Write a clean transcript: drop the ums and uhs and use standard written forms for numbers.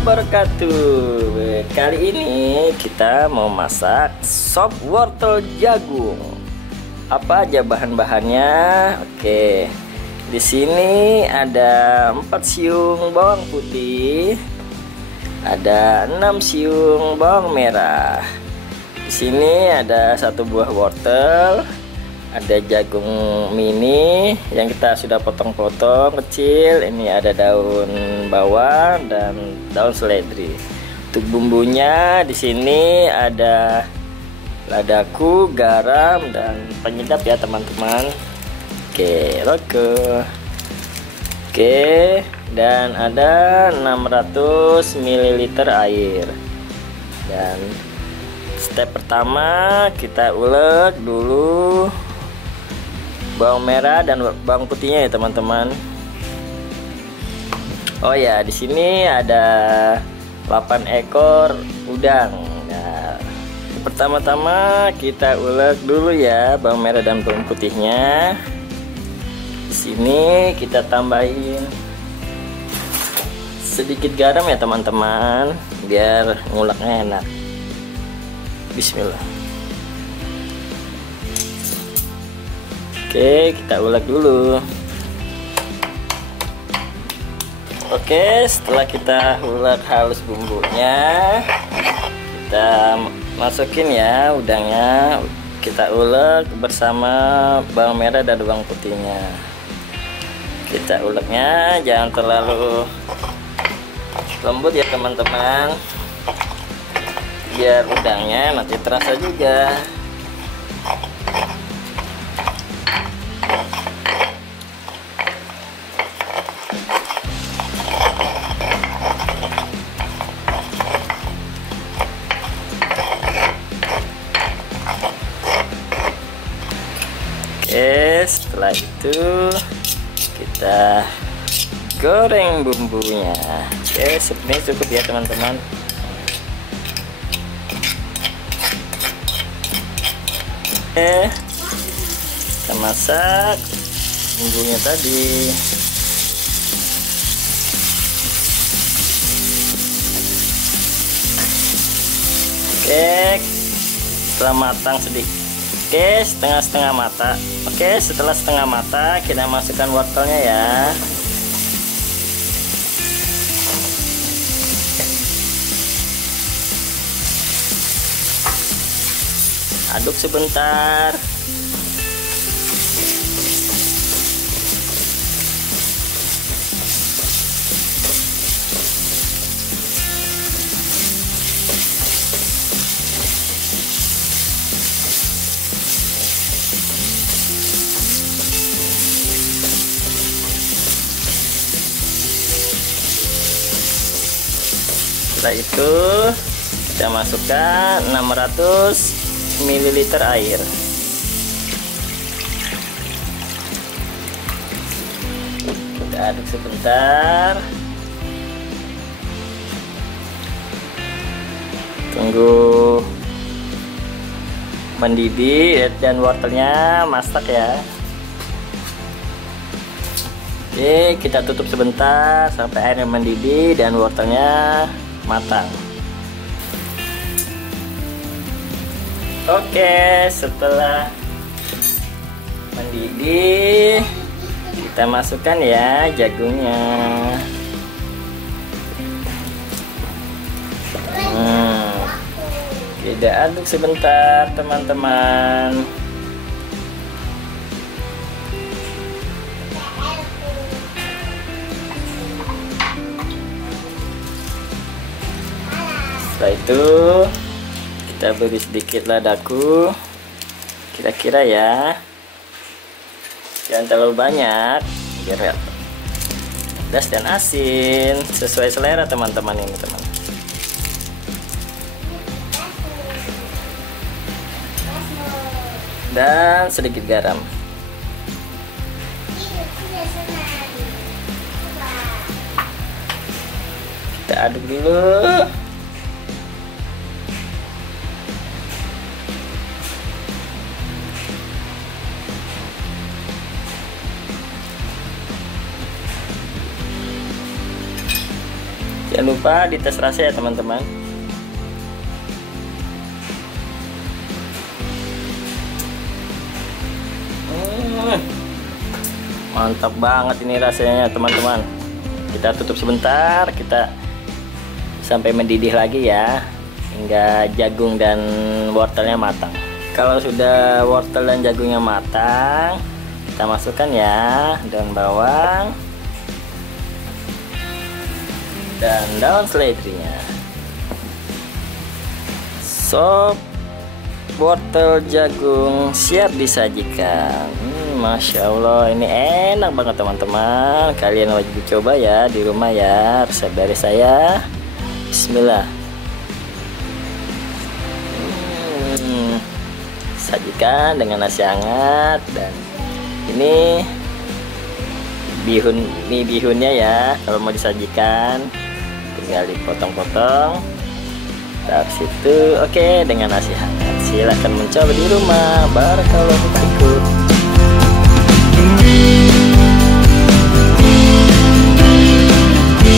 wabarakatuh. Kali ini kita mau masak sop wortel jagung. Apa aja bahan-bahannya? Oke. Di sini ada 4 siung bawang putih. Ada 6 siung bawang merah. Di sini ada 1 buah wortel. Ada jagung mini yang kita sudah potong-potong kecil. Ini ada daun bawang dan daun seledri. Untuk bumbunya di sini ada ladaku, garam dan penyedap ya teman-teman. Oke, roko. Oke, dan ada 600 ml air. Dan step pertama kita ulek dulu bawang merah dan bawang putihnya ya teman-teman. Oh ya, di sini ada 8 ekor udang. Nah, pertama-tama kita ulek dulu ya bawang merah dan bawang putihnya. Di sini kita tambahin sedikit garam ya teman-teman, biar nguleknya enak. Bismillah. Oke, kita ulek dulu. Oke, setelah kita ulek halus bumbunya, kita masukin ya udangnya. Kita ulek bersama bawang merah dan bawang putihnya. Kita uleknya jangan terlalu lembut ya teman-teman, biar udangnya nanti terasa juga. Oke, setelah itu kita goreng bumbunya. Oke, ini cukup ya teman-teman. Oke, kita masak bumbunya tadi. Oke, setelah matang sedikit. Oke, setengah-setengah mata. Oke, setelah setengah mata kita masukkan wortelnya ya. Aduk sebentar. Setelah itu kita masukkan 600 ml air. Kita aduk sebentar. Tunggu mendidih dan wortelnya masak ya. Oke, kita tutup sebentar sampai airnya mendidih dan wortelnya matang. Oke, setelah mendidih kita masukkan ya jagungnya. Kita aduk sebentar teman-teman. Setelah itu kita beri sedikit ladaku, kira-kira ya, jangan terlalu banyak biar pedas dan asin sesuai selera teman-teman ini teman. Dan sedikit garam. Kita aduk dulu. Jangan lupa dites rasa ya teman-teman. Mantap banget ini rasanya teman-teman. Kita tutup sebentar, kita sampai mendidih lagi ya, hingga jagung dan wortelnya matang. Kalau sudah wortel dan jagungnya matang, kita masukkan ya daun bawang dan daun seledrinya. Sop wortel jagung siap disajikan. Masya Allah, ini enak banget teman-teman. Kalian wajib coba ya di rumah ya, resep dari saya. Bismillah. Sajikan dengan nasi hangat. Dan ini bihunnya ya, kalau mau disajikan tinggal dipotong-potong. Taruh situ. Oke, dengan nasi hangat. Silahkan mencoba di rumah. Barakallahu fikum.